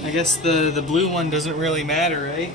I guess the blue one doesn't really matter, right?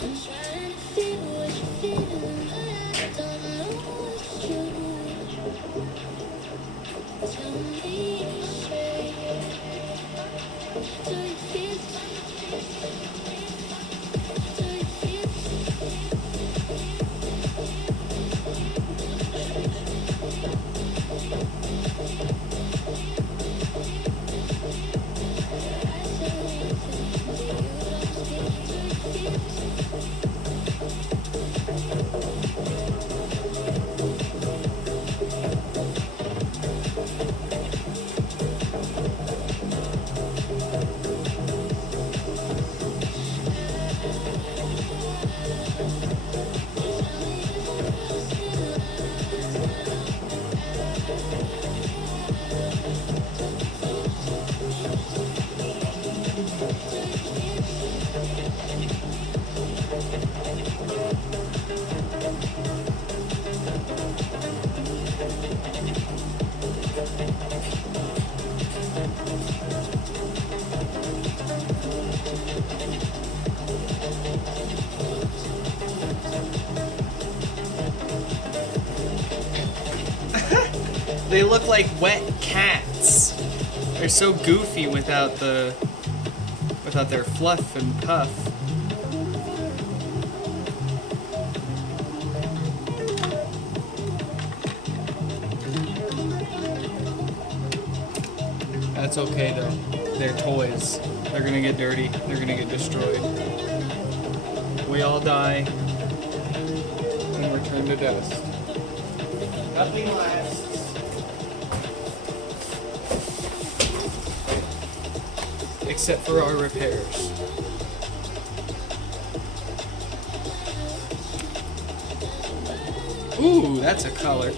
They look like wet cats. They're so goofy without their fluff and puff. That's okay though. They're toys. They're gonna get dirty. They're gonna get destroyed. We all die and return to dust. Nothing lasts. Except for our repairs. Ooh, that's a color.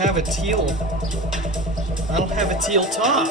have a teal. I don't have a teal top.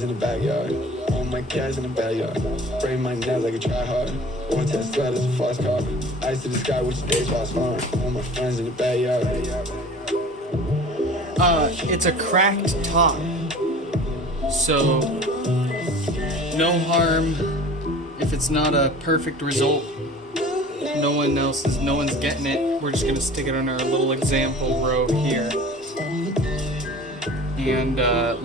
In the backyard, all my guys in the backyard. Break my neck like a try hard. One test flat as a fast car. Eyes to the sky, which days was fun. All my friends in the backyard. It's a cracked top, so no harm if it's not a perfect result. no one's getting it. We're just gonna stick it on our little example row here. And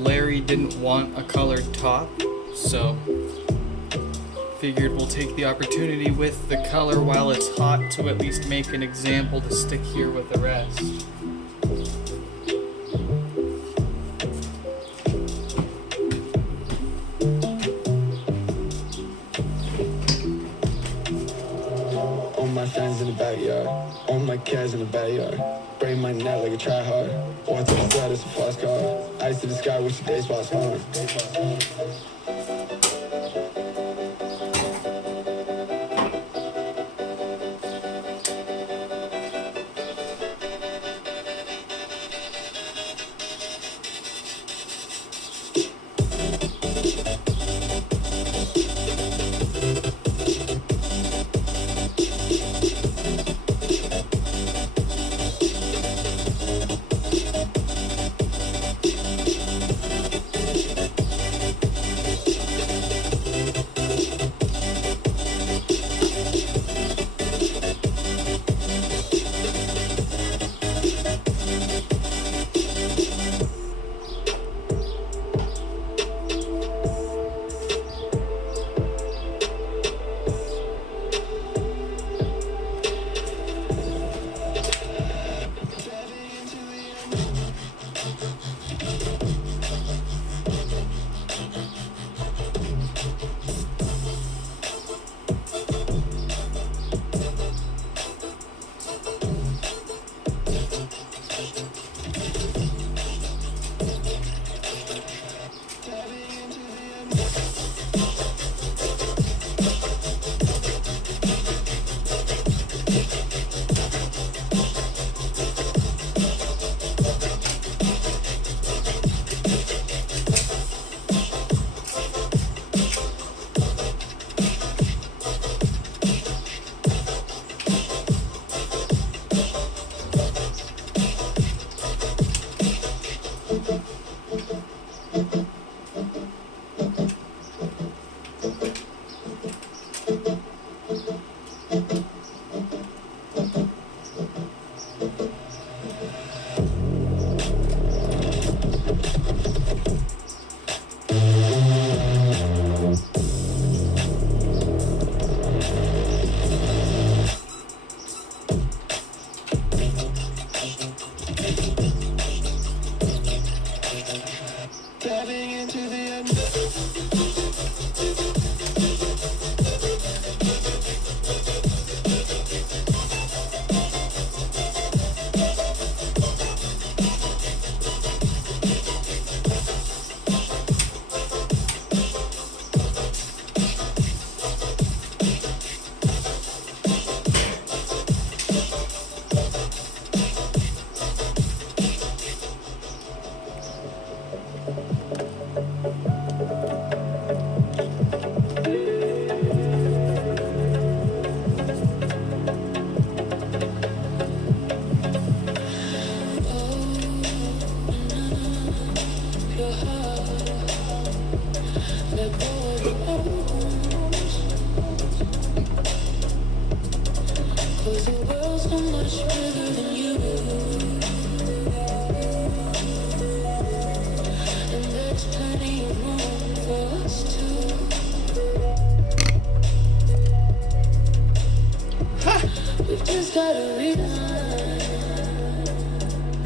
Larry didn't want a colored top, so figured we'll take the opportunity with the color while it's hot to at least make an example to stick here with the rest. All my friends in the backyard, all my cats in the backyard. Break my neck like a try hard. Walk to the side, it's a fast car. Ice to the sky, with your day spots on.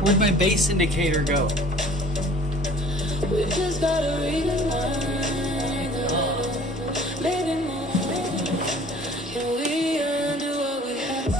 Where'd my bass indicator go? We just gotta rewind. Maybe more. Can we undo what we have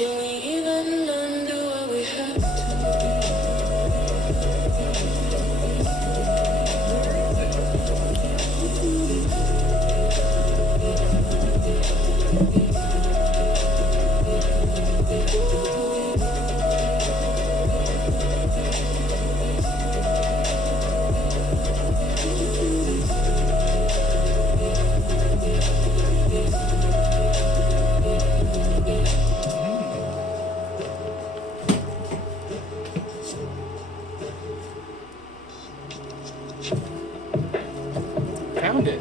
Can we even undo what we have to? Found it.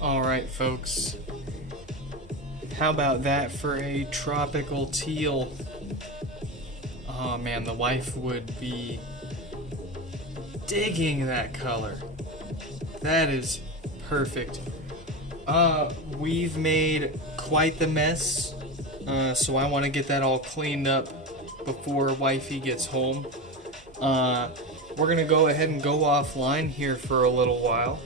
Alright, folks. How about that for a tropical teal? Oh man, the wife would be digging that color. That is perfect. We've made quite the mess, so I want to get that all cleaned up before wifey gets home. We're gonna go ahead and go offline here for a little while,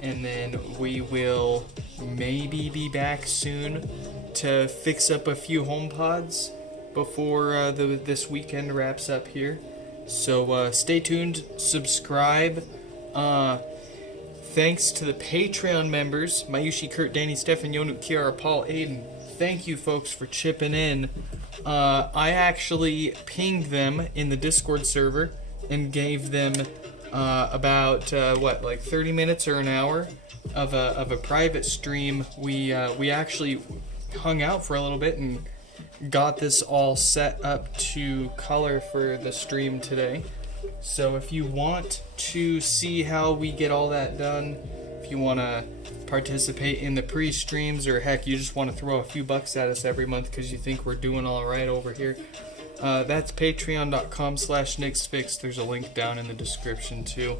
and then we will maybe be back soon to fix up a few HomePods before this weekend wraps up here. So stay tuned, subscribe. Thanks to the Patreon members, Mayushi, Kurt, Danny, Stefan, Yonu, Kiara, Paul, Aiden. Thank you folks for chipping in. I actually pinged them in the Discord server and gave them about 30 minutes or an hour of a private stream. We actually hung out for a little bit and got this all set up to color for the stream today. So if you want to see how we get all that done, if you want to participate in the pre-streams, or heck, you just want to throw a few bucks at us every month because you think we're doing all right over here, that's patreon.com/NixFix. There's a link down in the description too.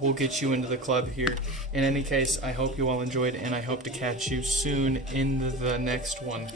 We'll get you into the club here. In any case, I hope you all enjoyed, and I hope to catch you soon in the next one.